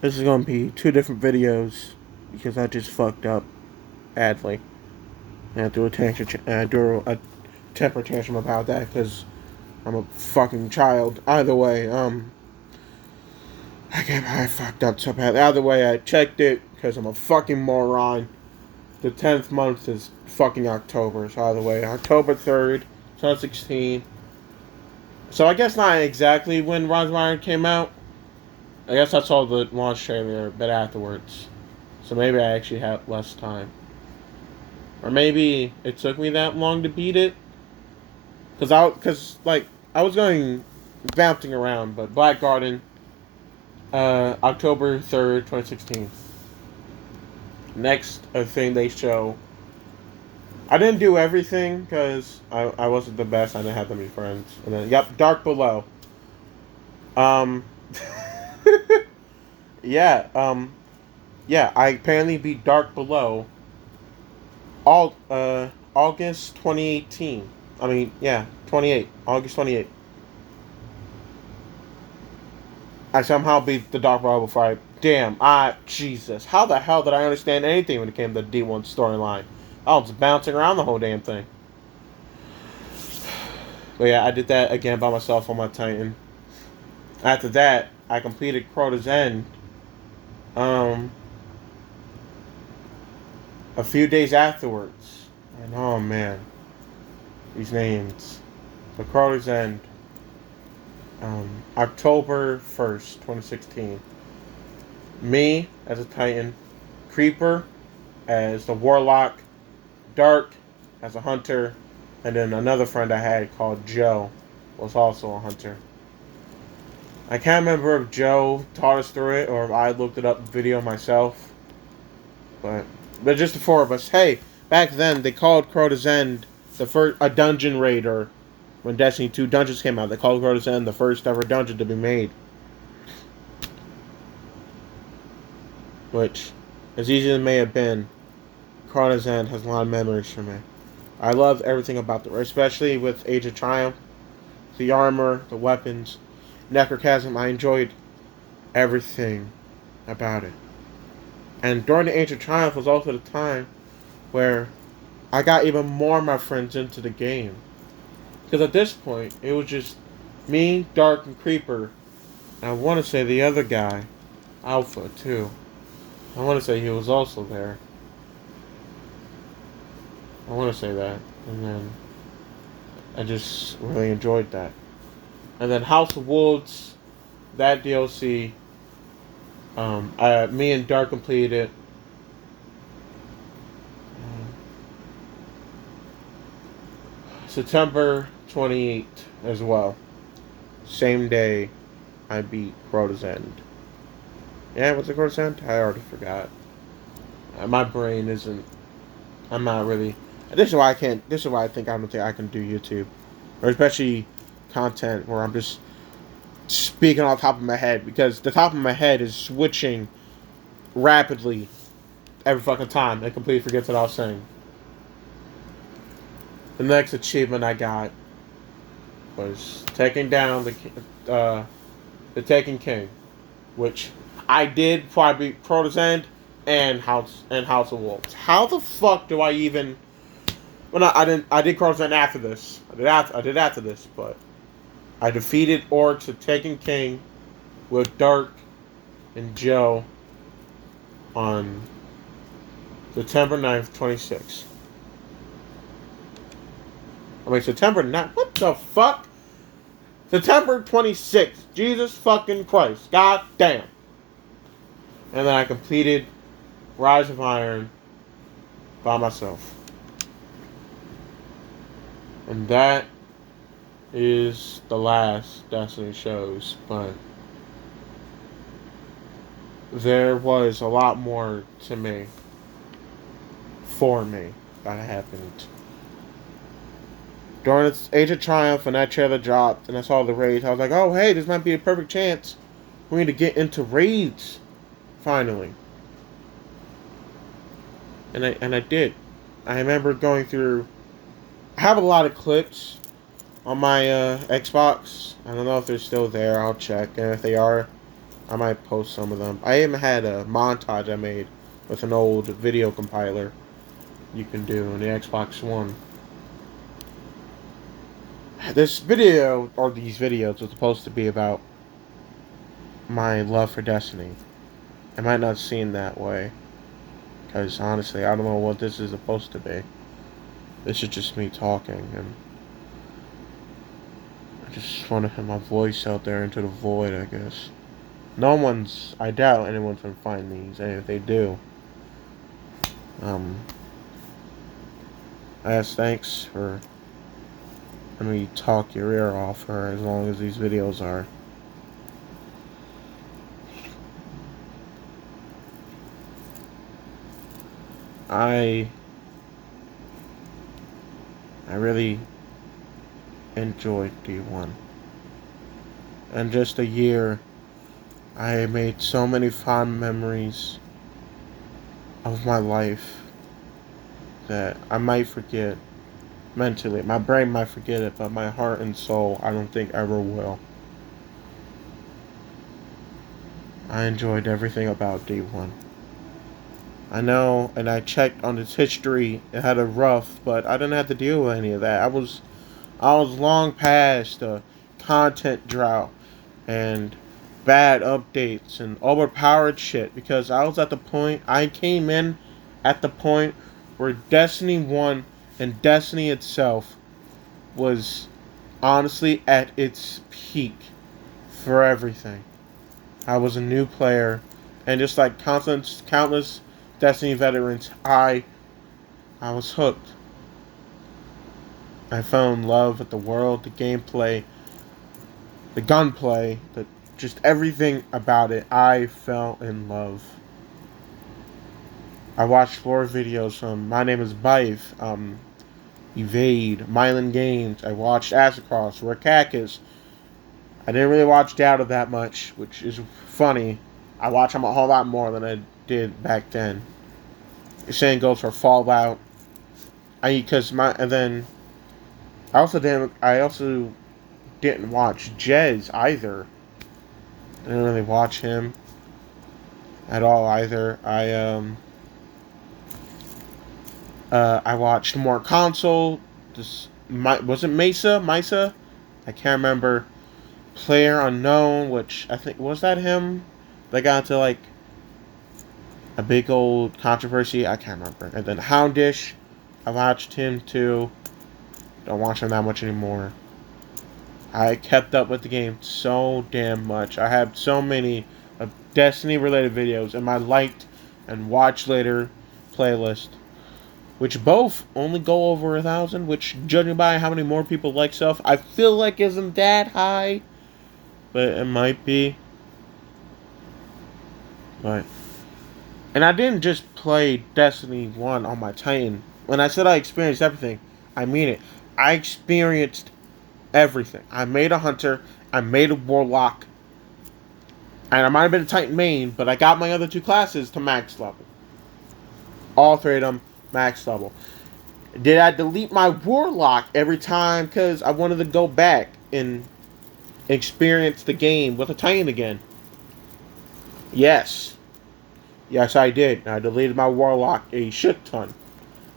This is gonna be two different videos because I just fucked up badly. And I threw a temper tantrum about that because I'm a fucking child. Either way, I fucked up so bad. Either way, I checked it because I'm a fucking moron. The 10th month is fucking October. So either way, October 3rd, 2016. So I guess not exactly when Rise of Iron came out. I guess I saw the launch trailer a bit afterwards. So maybe I actually had less time. Or maybe it took me that long to beat it. I was going bouncing around, but Black Garden, October 3rd, 2016. Next thing they show. I didn't do everything because I wasn't the best. I didn't have that many friends. And then, yep, Dark Below. Um, yeah, yeah, I apparently beat Dark Below August 2018. I mean, yeah, 28. August 28th. I somehow beat the Dark Below before I. Damn, Jesus. How the hell did I understand anything when it came to the D1 storyline? I was bouncing around the whole damn thing. But yeah, I did that again by myself on my Titan. After that, I completed Crota's End. Um, a few days afterwards. And oh man, these names. The Crota's End. October 1st, 2016. Me as a Titan. Creeper as the Warlock. Dark as a Hunter. And then another friend I had called Joe was also a Hunter. I can't remember if Joe taught us through it or if I looked it up video myself. But just the four of us. Hey, back then they called Crota's End the first a dungeon raid, or when Destiny 2 Dungeons came out, they called Crota's End the first ever dungeon to be made. Which, as easy as it may have been, Crota's End has a lot of memories for me. I love everything about the raid, especially with Age of Triumph, the armor, the weapons, Necrochasm. I enjoyed everything about it. And during the Age of Triumph was also the time where I got even more of my friends into the game. Because at this point, it was just me, Dark, and Creeper. And I want to say the other guy, Alpha, too. I want to say he was also there. I want to say that. And then I just really enjoyed that. And then House of Wolves, that DLC, me and Dark completed it. September 28th as well. Same day I beat Crota's End. Yeah, what's the Crota's End? I already forgot. My brain isn't. I'm not really. This is why I can't. This is why I don't think I can do YouTube, or especially content where I'm just speaking off the top of my head, because the top of my head is switching rapidly every fucking time and completely forgets what I was saying. The next achievement I got was taking down the Taken King, which I did before I beat Crota's End and House of Wolves. How the fuck do I even? Well, no, I didn't. I did Crota's End after this. I did after this, but I defeated Orcs of Taken King with Dark and Joe on September 9th, 26. I mean, September 9th? What the fuck? September 26th. Jesus fucking Christ. God damn. And then I completed Rise of Iron by myself. And that is the last Destiny shows, but there was a lot more to me, for me, that happened. During its Age of Triumph, when that trailer dropped and I saw the raids, I was like, oh hey, this might be a perfect chance for me to get into raids, finally. And I did. I remember going through. I have a lot of clips on my Xbox. I don't know if they're still there. I'll check, and if they are, I might post some of them. I even had a montage I made with an old video compiler you can do on the Xbox One. This video, or these videos, are supposed to be about my love for Destiny. It might not seem that way, because honestly, I don't know what this is supposed to be. This is just me talking, and I just want to put my voice out there into the void, I guess. I doubt anyone's gonna find these, and if they do, um, I guess thanks for letting me talk your ear off for as long as these videos are. I really enjoyed D1. And just a year, I made so many fond memories of my life that I might forget mentally. My brain might forget it, but my heart and soul, I don't think ever will. I enjoyed everything about D1. I know, and I checked on its history. It had a rough, but I didn't have to deal with any of that. I was long past the content drought and bad updates and overpowered shit because I came in at the point where Destiny 1 and Destiny itself was honestly at its peak for everything. I was a new player, and just like countless Destiny veterans, I was hooked. I fell in love with the world, the gameplay, the gunplay, just everything about it. I fell in love. I watched 4 videos from My Name is Bife, Evade, Mylan Games. I watched Across, Rakakis. I didn't really watch Data that much, which is funny. I watch them a whole lot more than I did back then. The same goes for Fallout. And then I also didn't watch Jez either. I didn't really watch him at all either. I watched more console. Was it Mesa? I can't remember. Player Unknown, which I think was that him. They got into like a big old controversy. I can't remember. And then Houndish, I watched him too. Don't watch him that much anymore. I kept up with the game so damn much. I had so many Destiny related videos in my liked and watch later playlist, which both only go over 1,000, which judging by how many more people like stuff, I feel like isn't that high, but it might be. But and I didn't just play Destiny 1 on my Titan. When I said I experienced everything, I mean it. I experienced everything. I made a hunter, I made a warlock, and I might have been a Titan main, but I got my other 2 classes to max level. All 3 of them max level. Did I delete my warlock every time because I wanted to go back and experience the game with a Titan again? Yes. Yes, I did. I deleted my warlock a shit ton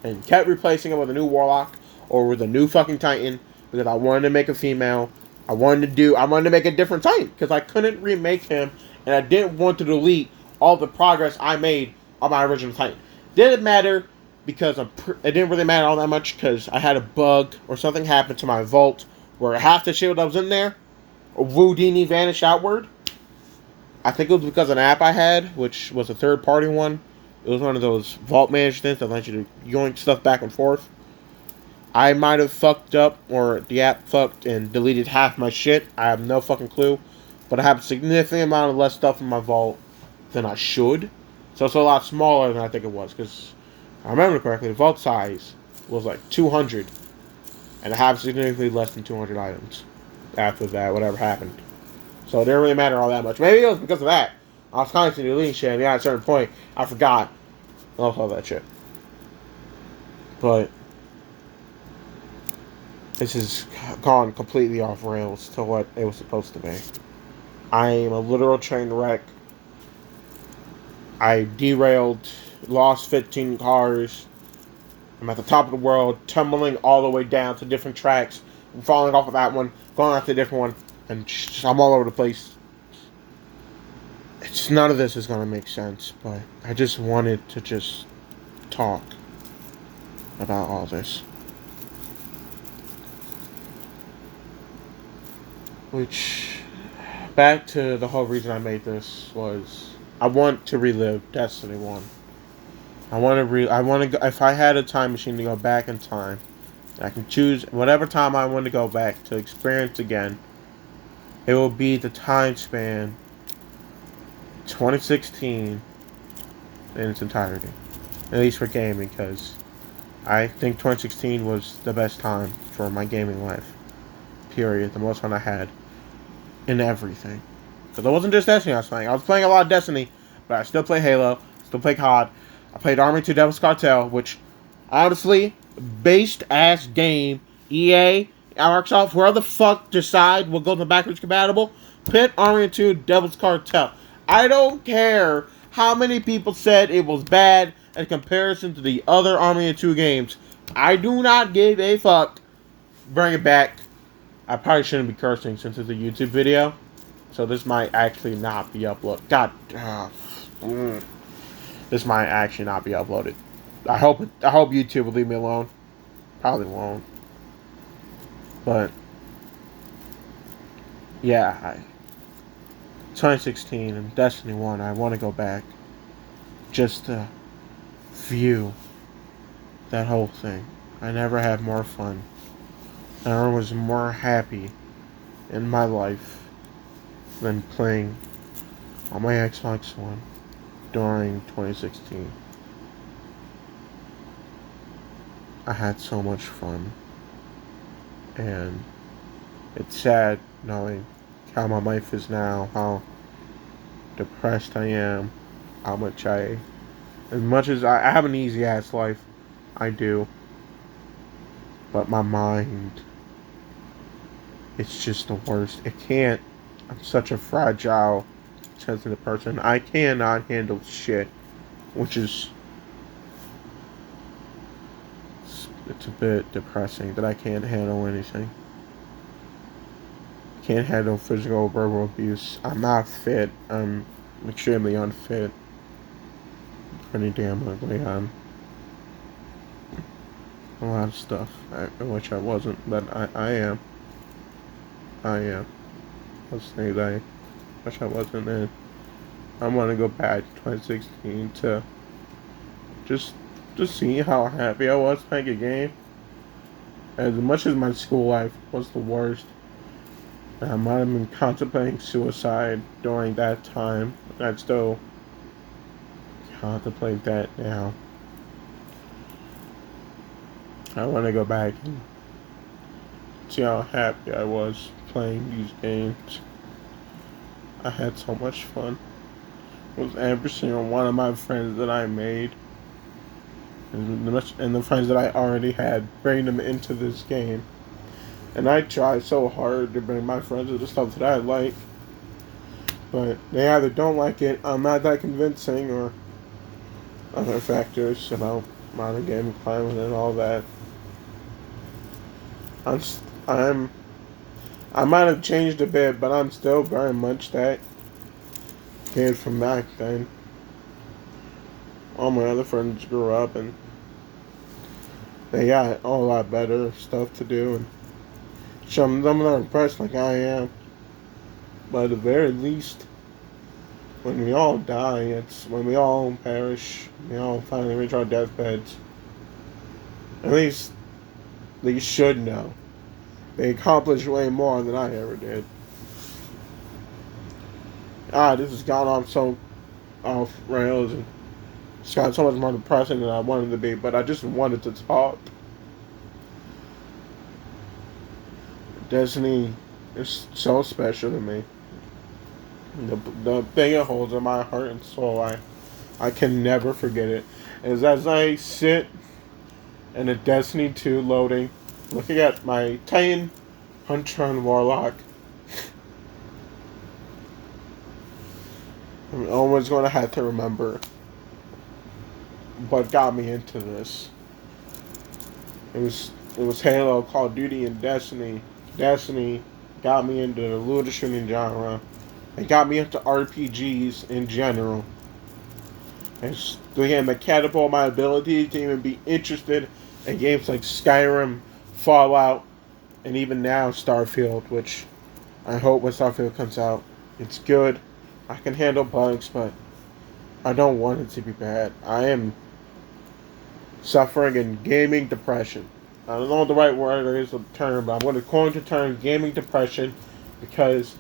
and kept replacing it with a new warlock or with a new fucking Titan because I wanted to make a female. I wanted to make a different Titan because I couldn't remake him and I didn't want to delete all the progress I made on my original Titan. Didn't matter because it didn't really matter all that much because I had a bug or something happened to my vault where half the shit that was in there, Wudini vanished outward. I think it was because of an app I had, which was a third-party one. It was one of those vault management that lets you to yoink stuff back and forth. I might have fucked up, or the app fucked and deleted half my shit. I have no fucking clue. But I have a significant amount of less stuff in my vault than I should. So it's a lot smaller than I think it was. Because I remember correctly, the vault size was like 200. And I have significantly less than 200 items after that, whatever happened. So it didn't really matter all that much. Maybe it was because of that. I was constantly deleting shit, and at a certain point, I forgot all that shit. But this has gone completely off rails to what it was supposed to be. I am a literal train wreck. I derailed, lost 15 cars. I'm at the top of the world, tumbling all the way down to different tracks, falling off of that one, going off to a different one, and I'm all over the place. None of this is gonna make sense, but I just wanted to just talk about all this. Which, back to the whole reason I made this was I want to relive Destiny 1. I want to if I had a time machine to go back in time, I can choose whatever time I want to go back to experience again. It will be the time span 2016 in its entirety. At least for gaming, because I think 2016 was the best time for my gaming life. Period. The most fun I had in everything. Because it wasn't just Destiny I was playing. I was playing a lot of Destiny, but I still play Halo, still play COD. I played Army 2 Devil's Cartel, which, honestly, based ass game. EA, Microsoft, whoever the fuck decide what goes in backwards compatible, pit Army 2 Devil's Cartel. I don't care how many people said it was bad in comparison to the other Army 2 games. I do not give a fuck. Bring it back. I probably shouldn't be cursing since it's a YouTube video. So this might actually not be uploaded. God. This might actually not be uploaded. I hope YouTube will leave me alone. Probably won't. But yeah, 2016 and Destiny 1, I want to go back just to view that whole thing. I never had more fun. I never was more happy in my life than playing on my Xbox One during 2016. I had so much fun. And it's sad knowing how my life is now, how depressed I am, how much as much as I have an easy ass life, I do, but my mind, it's just the worst. I'm such a fragile, sensitive person. I cannot handle shit, which is, it's a bit depressing that I can't handle anything. Can't handle physical or verbal abuse. I'm not fit. I'm extremely unfit. Pretty damn ugly. I'm a lot of stuff. I wish I wasn't, but I am. I am. Those things I wish I wasn't, and I want to go back to 2016 to just see how happy I was playing a game. As much as my school life was the worst, I might have been contemplating suicide during that time. I'd still contemplate that now. I want to go back and see how happy I was playing these games. I had so much fun with every single one of my friends that I made. And the friends that I already had, bring them into this game. And I try so hard to bring my friends to the stuff that I like. But they either don't like it, I'm not that convincing, or other factors about modern gaming climate and all that. I'm I might have changed a bit, but I'm still very much that kid from back then. All my other friends grew up and they got a lot better stuff to do, and some of them are impressed like I am. But at the very least, when we all die, it's when we all perish, we all finally reach our deathbeds. At least they should know. They accomplished way more than I ever did. This has gone off rails, and it's gotten so much more depressing than I wanted to be, but I just wanted to talk. Destiny is so special to me. The thing it holds in my heart and soul, I can never forget it. Is as I sit in a Destiny 2 loading, looking at my Titan Hunter and Warlock, I'm always going to have to remember what got me into this. It was Halo, Call of Duty, and Destiny. Destiny got me into the looter shooting genre. It got me into RPGs in general. And again, that catapulted my ability to even be interested in games like Skyrim, Fallout, and even now Starfield, which I hope when Starfield comes out, it's good. I can handle bugs, but I don't want it to be bad. I am suffering in gaming depression. I don't know what the right word is the term, but I'm going to coin the term gaming depression because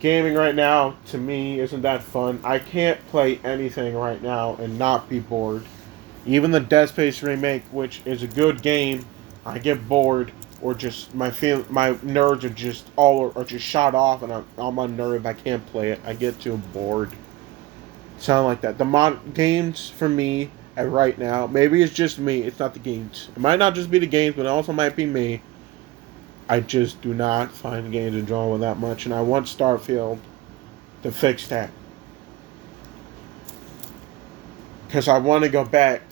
gaming right now to me isn't that fun. I can't play anything right now and not be bored. Even the Dead Space remake, which is a good game, I get bored or just my nerves are just all are just shot off and I'm unnerved. I can't play it. I get too bored. Sound like that. The games for me right now, maybe it's just me. It's not the games. It might not just be the games, but it also might be me. I just do not find the games enjoyable that much, and I want Starfield to fix that because I want to go back.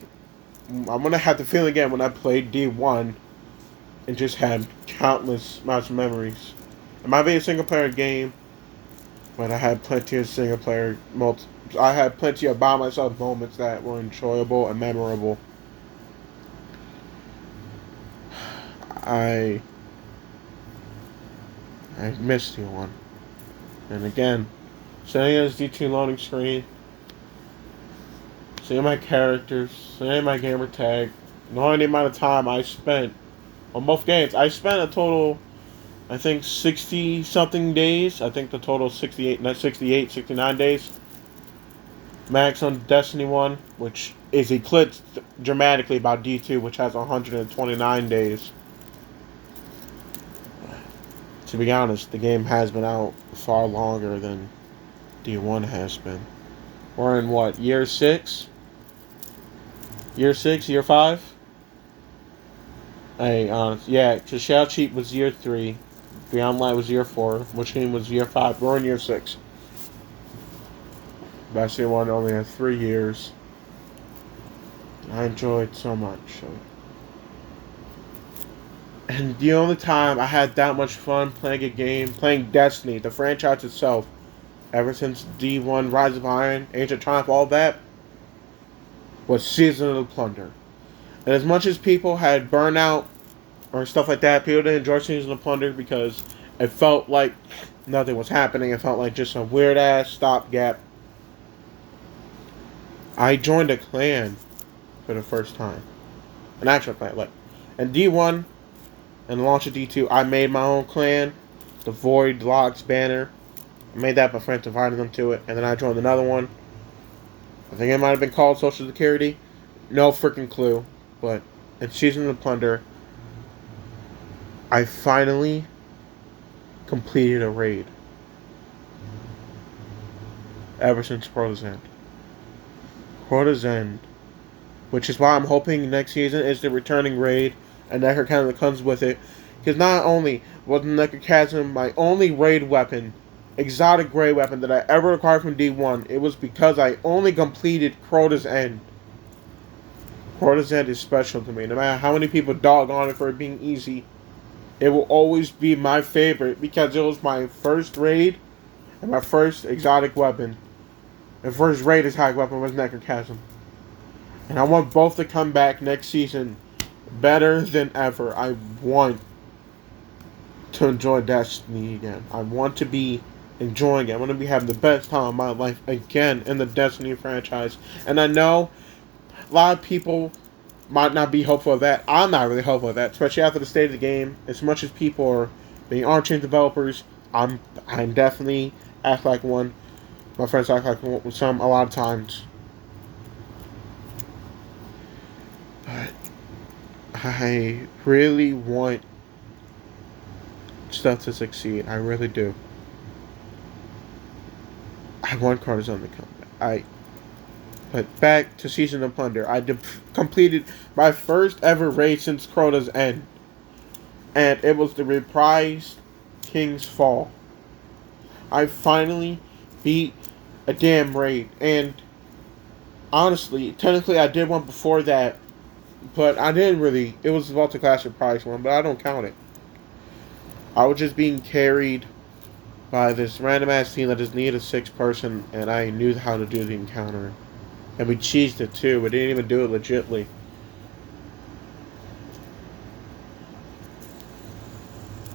I want to have the feeling again when I played D1 and just had countless amounts of memories. It might be a single player game, but I had plenty of single player I had plenty of by myself moments that were enjoyable and memorable. I missed D1. And again, sitting as D2 loading screen, seeing my characters, seeing my gamer tag, knowing the amount of time I spent on both games. I spent a total, I think, 60 something days. I think the total 69 days. Max on Destiny 1, which is eclipsed dramatically by D2, which has 129 days. To be honest, the game has been out far longer than D1 has been. We're in what, year 6? Year 6, year 5? Hey, yeah, because Shadow Cheat was year 3. Beyond Light was year 4. Which game was year 5? We're in year 6. Destiny 1 only had 3 years. I enjoyed so much. And the only time I had that much fun playing a game, playing Destiny, the franchise itself, ever since D1, Rise of Iron, Age of Triumph, all that, was Season of the Plunder. And as much as people had burnout or stuff like that, people didn't enjoy Season of the Plunder because it felt like nothing was happening. It felt like just a weird ass stopgap. I joined a clan for the first time. An actual clan. Like, in D1 and the launch of D2, I made my own clan, the Void Logs banner. I made that, my friends invited them to it, and then I joined another one. I think it might have been called Social Security. No freaking clue. But in Season of the Plunder, I finally completed a raid. Ever since Quota's End. Quota's End. Which is why I'm hoping next season is the returning raid, and Necrochasm that comes with it. Because not only was Necrochasm my only raid weapon, exotic raid weapon that I ever acquired from D1, it was because I only completed Quota's End. Quota's End is special to me. No matter how many people dog on it for it being easy, it will always be my favorite because it was my first raid and my first exotic weapon. The first raid exotic weapon was Necrochasm. And I want both to come back next season better than ever. I want to enjoy Destiny again. I want to be enjoying it. I want to be having the best time of my life again in the Destiny franchise. And I know a lot of people might not be hopeful of that. I'm not really hopeful of that, especially after the state of the game. As much as people are being Unchained developers, I'm definitely act like one. My friends act like one with some a lot of times. But I really want stuff to succeed. I really do. I want Corazon to come back. But back to Season of Plunder. I completed my first ever raid since Quota's End. And it was the reprised King's Fall. I finally beat a damn raid. And honestly, technically, I did one before that, but I didn't really. It was the Volta Classic Prize one, but I don't count it. I was just being carried by this random ass team that just needed a 6 person, and I knew how to do the encounter. And we cheesed it too. We didn't even do it legitly.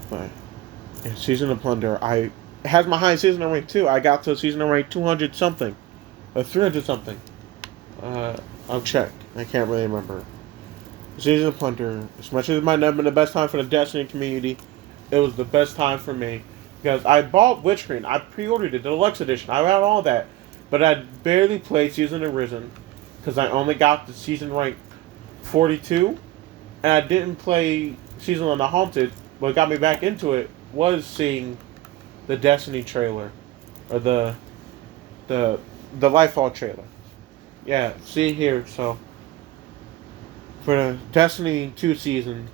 But in Season of Plunder, it has my highest seasonal rank too. I got to seasonal rank 200 something, or 300 something. I'll check. I can't really remember. Season of Plunder, as much as it might not have been the best time for the Destiny community, it was the best time for me. Because I bought Witch Queen, I pre-ordered it, the deluxe edition, I got all that. But I barely played Season of Risen, because I only got the season rank 42, and I didn't play Season of the Haunted. What got me back into it was seeing the Destiny trailer, or the Lightfall trailer. Yeah, see here, so for the Destiny 2 season,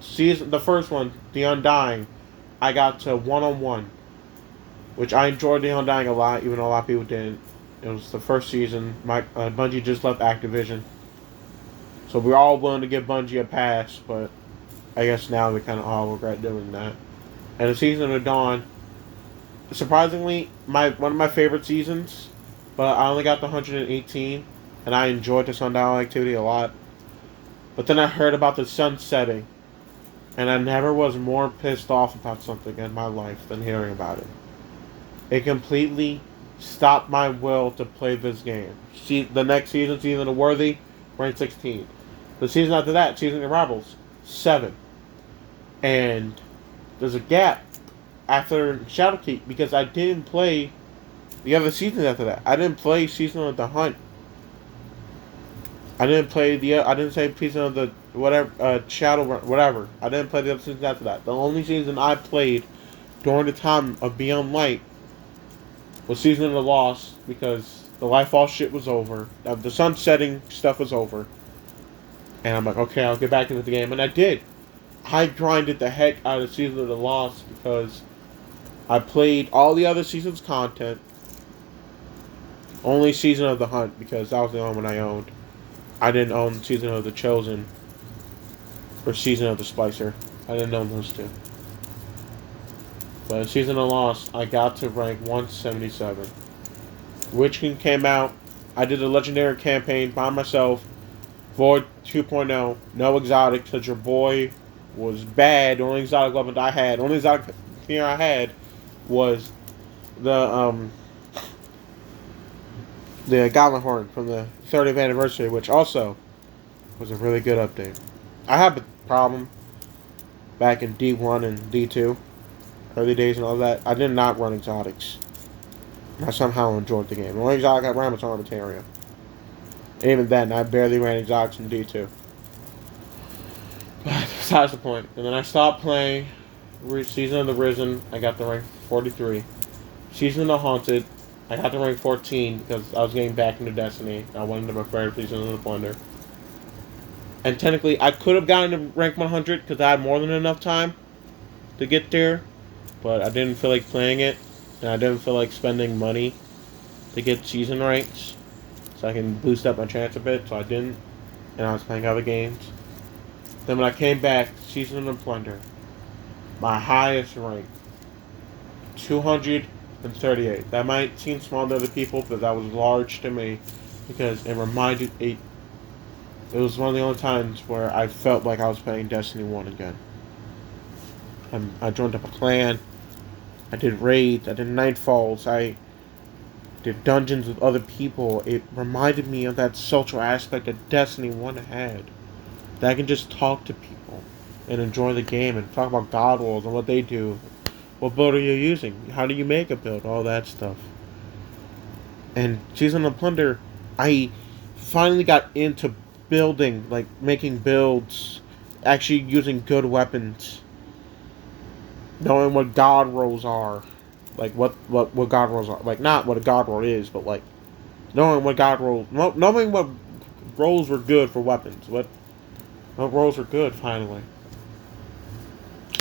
the first one, The Undying, I got to 1-on-1, which I enjoyed The Undying a lot, even though a lot of people didn't. It was the first season. Bungie just left Activision, so we're all willing to give Bungie a pass, but I guess now we kind of all regret doing that. And the Season of Dawn, surprisingly, one of my favorite seasons, but I only got the 118, and I enjoyed the sundial activity a lot. But then I heard about the sun setting, and I never was more pissed off about something in my life than hearing about it. It completely stopped my will to play this game. See, the next season, Season of Worthy, ranked 16. The season after that, Season of Rebels, 7. And there's a gap after Shadowkeep because I didn't play the other seasons after that. I didn't play Season of the Hunt. I didn't play I didn't say Season of the whatever Shadow whatever. I didn't play the other seasons after that. The only season I played during the time of Beyond Light was Season of the Lost because the Lightfall shit was over. The sun setting stuff was over. And I'm like, okay, I'll get back into the game. And I did. I grinded the heck out of Season of the Lost because I played all the other seasons' content. Only Season of the Hunt because that was the only one I owned. I didn't own Season of the Chosen or Season of the Splicer. I didn't own those two. But in Season of Lost, I got to rank 177. Witch King came out. I did a legendary campaign by myself. Void 2.0. No exotics because your boy was bad. The only exotic weapon I had, only exotic gear I had was the Goblin Horn from the 30th anniversary, which also was a really good update. I had a problem back in D1 and D2, early days and all that. I did not run exotics. I somehow enjoyed the game. The only exotic I ran was Armitaria. And even then, I barely ran exotics in D2. But besides the point. And then I stopped playing Season of the Risen. I got the rank 43. Season of the Haunted. I got to rank 14 because I was getting back into Destiny. I wanted to prefer Season of the Plunder. And technically, I could have gotten to rank 100 because I had more than enough time to get there. But I didn't feel like playing it. And I didn't feel like spending money to get season ranks. So I can boost up my chance a bit. So I didn't. And I was playing other games. Then when I came back, Season of the Plunder. My highest rank. 238. That might seem small to other people, but that was large to me because it reminded it. It was one of the only times where I felt like I was playing Destiny 1 again. I joined up a clan. I did raids. I did nightfalls. I did dungeons with other people. It reminded me of that social aspect that Destiny 1 had. That I can just talk to people and enjoy the game and talk about God rolls and what they do. What build are you using? How do you make a build? All that stuff. And Season of Plunder, I finally got into building, like making builds, actually using good weapons, knowing what God rolls are, like what God rolls are, like not what a God roll is, but like knowing what God rolls, knowing what rolls were good for weapons, what rolls were good finally.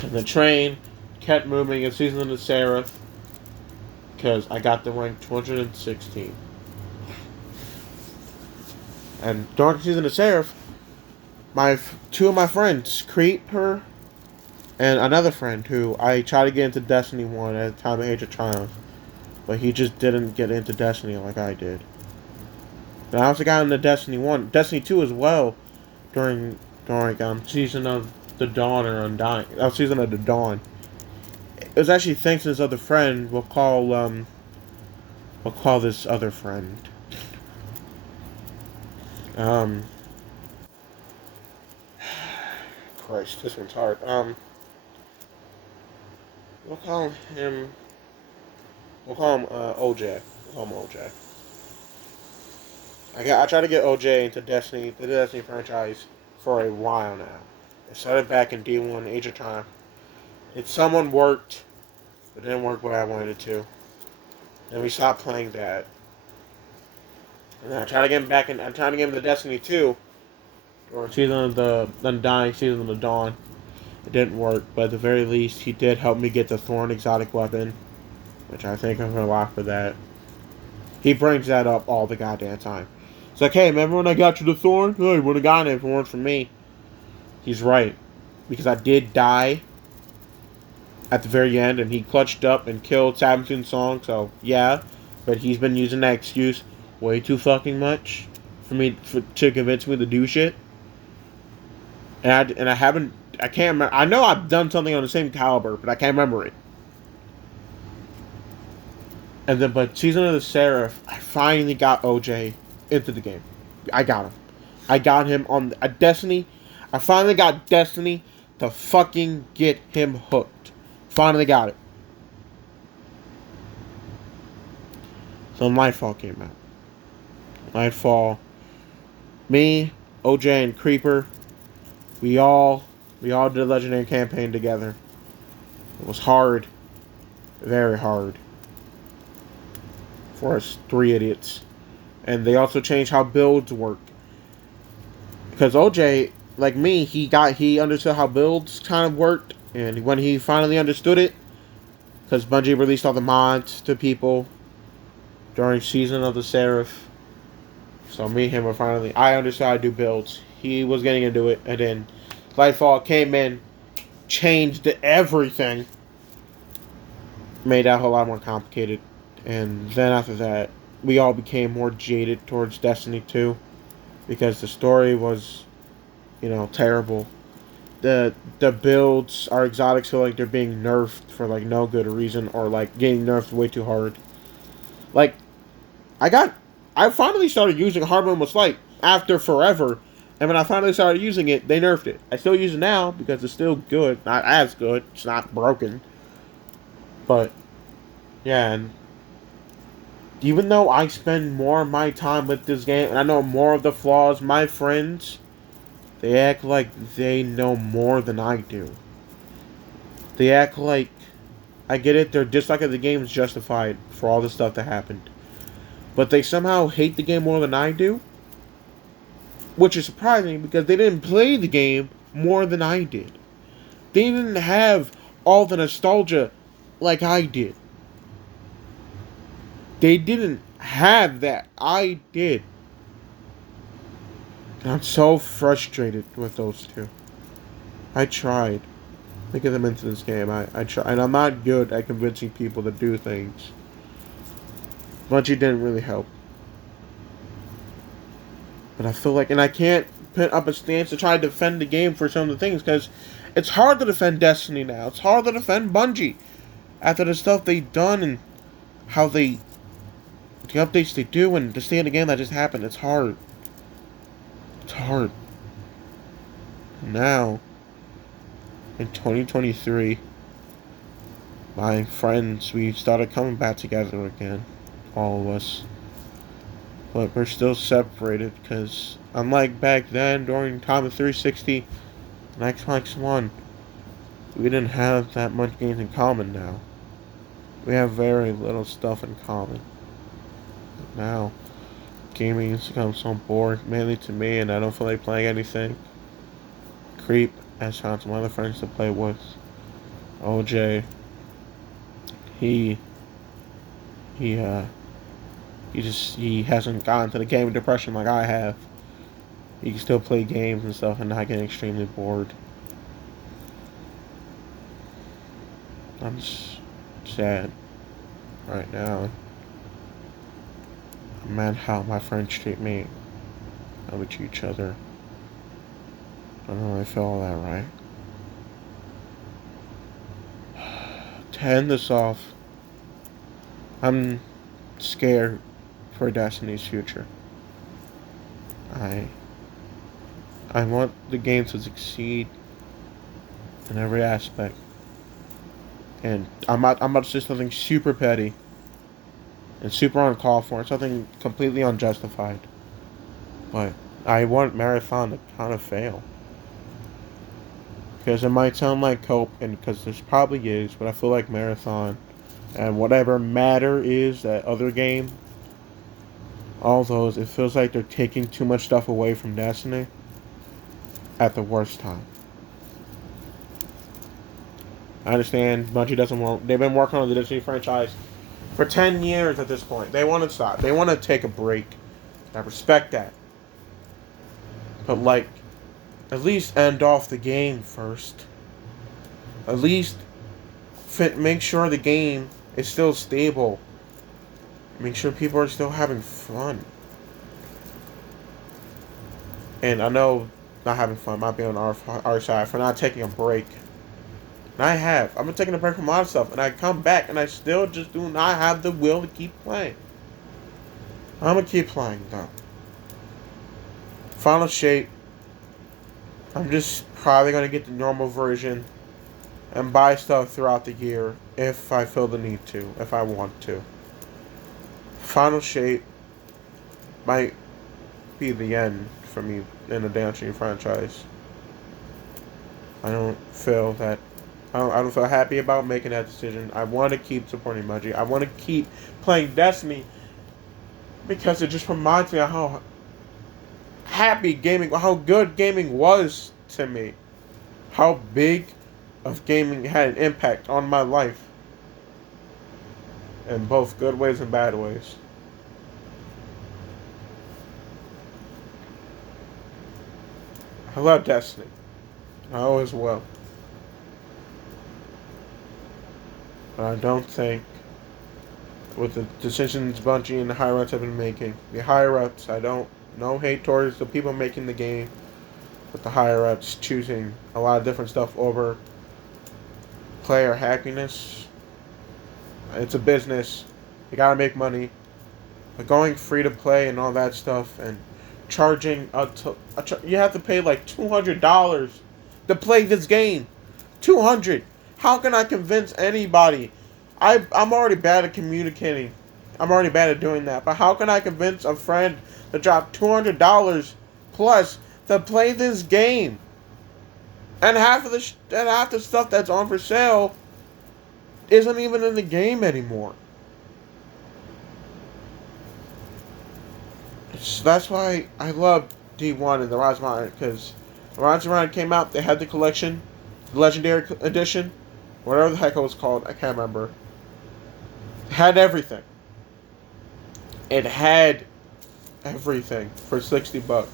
And the train kept moving in Season of the Seraph because I got the rank 216. And during the season of Seraph, two of my friends, Creeper and another friend who I tried to get into Destiny 1 at the time of Age of Triumph, but he just didn't get into Destiny like I did. And I also got into Destiny 1, Destiny 2 as well during Season of the Dawn or Undying. Season of the Dawn. It was actually thanks to this other friend. We'll call this other friend. Um, Christ, this one's hard. We'll call him. We'll call him OJ. We'll call him OJ. I tried to get OJ into the Destiny franchise, for a while now. I started back in D1 Age of Time. It someone worked, but it didn't work the way I wanted it to. Then we stopped playing that. And then I tried to get him back in. I'm trying to get him to Destiny 2, or Season of the Undying, Season of the Dawn. It didn't work, but at the very least, he did help me get the Thorn exotic weapon, which I think I'm gonna lock for that. He brings that up all the goddamn time. It's like, hey, remember when I got you the Thorn? Oh, you would have gotten it if it weren't for me. He's right, because I did die at the very end, and he clutched up and killed Sabathun Song. So yeah, but he's been using that excuse way too fucking much to convince me to do shit. And I haven't. I can't remember. I know I've done something on the same caliber, but I can't remember it. And then, but Season of the Seraph, I finally got OJ into the game. I got him. I got him on a Destiny. I finally got Destiny to fucking get him hooked. Finally got it. So Nightfall came out. Nightfall. Me, OJ, and Creeper. We all did a legendary campaign together. It was hard. Very hard. For us three idiots. And they also changed how builds work. Because OJ, like me, he understood how builds kind of worked. And when he finally understood it, because Bungie released all the mods to people during Season of the Seraph. So me and him were finally, I understood how to do builds. He was getting into it, and then Lightfall came in, changed everything, made that a whole lot more complicated. And then after that, we all became more jaded towards Destiny 2, because the story was, terrible. The builds, our exotics feel like they're being nerfed for like no good reason, or like getting nerfed way too hard. Like, I finally started using Hardware Most Light after forever, and when I finally started using it, they nerfed it. I still use it now because it's still good, not as good. It's not broken, but yeah. And even though I spend more of my time with this game, and I know more of the flaws, my friends, they act like they know more than I do. They act like, I get it, their dislike of the game is justified for all the stuff that happened. But they somehow hate the game more than I do. Which is surprising because they didn't play the game more than I did. They didn't have all the nostalgia like I did. They didn't have that. I did. And I'm so frustrated with those two. I tried to get them into this game. I tried. And I'm not good at convincing people to do things. Bungie didn't really help. But I feel like, and I can't put up a stance to try to defend the game for some of the things, because it's hard to defend Destiny now. It's hard to defend Bungie after the stuff they've done and how the updates they do and the state of the game that just happened. It's hard. It's hard. Now, in 2023, my friends, we started coming back together again. All of us. But we're still separated because, unlike back then during time of 360 and Xbox One, we didn't have that much games in common now. We have very little stuff in common. But now, gaming has become so boring, mainly to me, and I don't feel like playing anything. Creep has found some other friends to play with. OJ, he he hasn't gotten to the gaming depression like I have. You can still play games and stuff and not get extremely bored. I'm just sad right now. I'm mad how my friends treat me, how we treat each other. I don't really feel all that right. To end this off, I'm scared for Destiny's future. I I want the game to succeed in every aspect. And I'm about to say something super petty and super uncalled for and something completely unjustified. But I want Marathon to kind of fail. Because it might sound like Cope, and because this probably is, but I feel like Marathon and whatever Matter is, that other game, all those, it feels like they're taking too much stuff away from Destiny at the worst time. I understand Bungie doesn't want. They've been working on the Destiny franchise for 10 years at this point. They want to stop. They want to take a break. I respect that. But, like, at least end off the game first. At least make sure the game is still stable. Make sure people are still having fun. And I know not having fun might be on our side for not taking a break. And I have. I've been taking a break from a lot of stuff. And I come back and I still just do not have the will to keep playing. I'm going to keep playing, though. Final Shape. I'm just probably going to get the normal version and buy stuff throughout the year if I feel the need to, if I want to. Final Shape might be the end for me in the Destiny franchise. I don't feel happy about making that decision. I want to keep supporting Bungie. I want to keep playing Destiny because it just reminds me of how how good gaming was to me. How big of gaming had an impact on my life. In both good ways and bad ways. I love Destiny. I always will. But I don't think, with the decisions Bungie and the higher-ups have been making, the higher-ups, no hate towards the people making the game, but the higher-ups choosing a lot of different stuff over player happiness. It's a business. You gotta make money. But going free to play and all that stuff and charging you have to pay like $200 to play this game. $200. How can I convince anybody? I'm already bad at communicating. I'm already bad at doing that. But how can I convince a friend to drop $200 plus to play this game? And half the stuff that's on for sale isn't even in the game anymore. So that's why I love D1 and the Rise of Iron, because the Rise of Iron came out, they had the collection, the Legendary Edition, whatever the heck it was called, I can't remember. It had everything. It had everything for $60.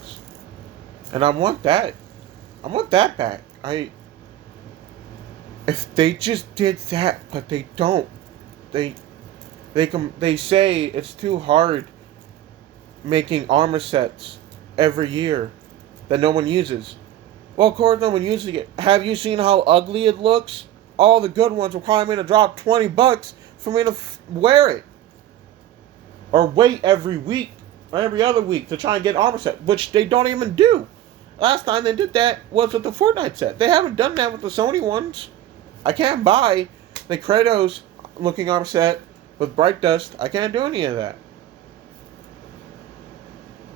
And I want that. I want that back. If they just did that, but they don't. They say it's too hard making armor sets every year that no one uses. Well, of course no one uses it. Have you seen how ugly it looks? All the good ones require me to drop $20 for me to wear it. Or wait every week or every other week to try and get armor set, which they don't even do. Last time they did that was with the Fortnite set. They haven't done that with the Sony ones. I can't buy the Kratos looking armor set with Bright Dust. I can't do any of that.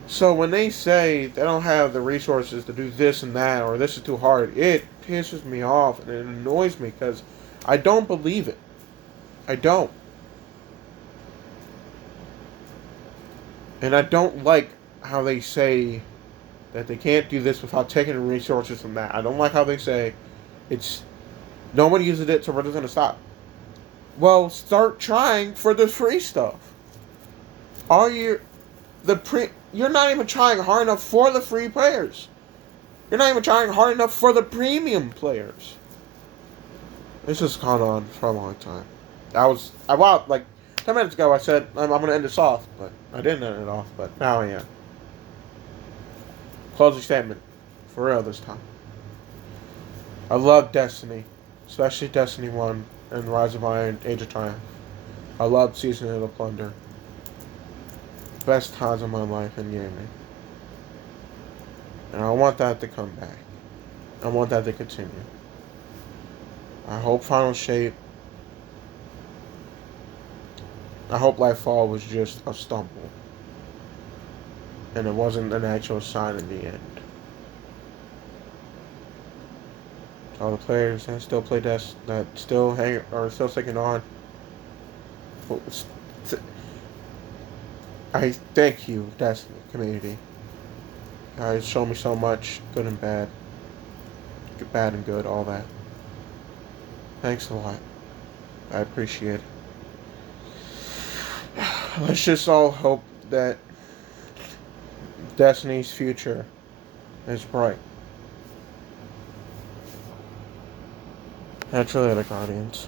So when they say they don't have the resources to do this and that, or this is too hard, it pisses me off and it annoys me because I don't believe it. I don't. And I don't like how they say that they can't do this without taking the resources from that. I don't like how they say no one uses it, so we're just going to stop. Well, start trying for the free stuff. you're not even trying hard enough for the free players. You're not even trying hard enough for the premium players. This has gone on for a long time. Like 10 minutes ago I said I'm going to end this off, but I didn't end it off, but now I am. Closing statement. For real this time. I love Destiny, especially Destiny 1 and Rise of Iron, Age of Triumph. I love Season of the Plunder. Best times of my life in gaming. And I want that to come back. I want that to continue. I hope Final Shape. I hope Lightfall was just a stumble. And it wasn't an actual sign in the end. All the players that still play that still still sticking on. I thank you, Destiny community. You guys show me so much, good and bad. Bad and good, all that. Thanks a lot. I appreciate it. Let's just all hope that Destiny's future is bright. Catch you later, Guardians.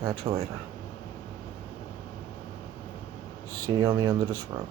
Catch you later. See you on the end of this road.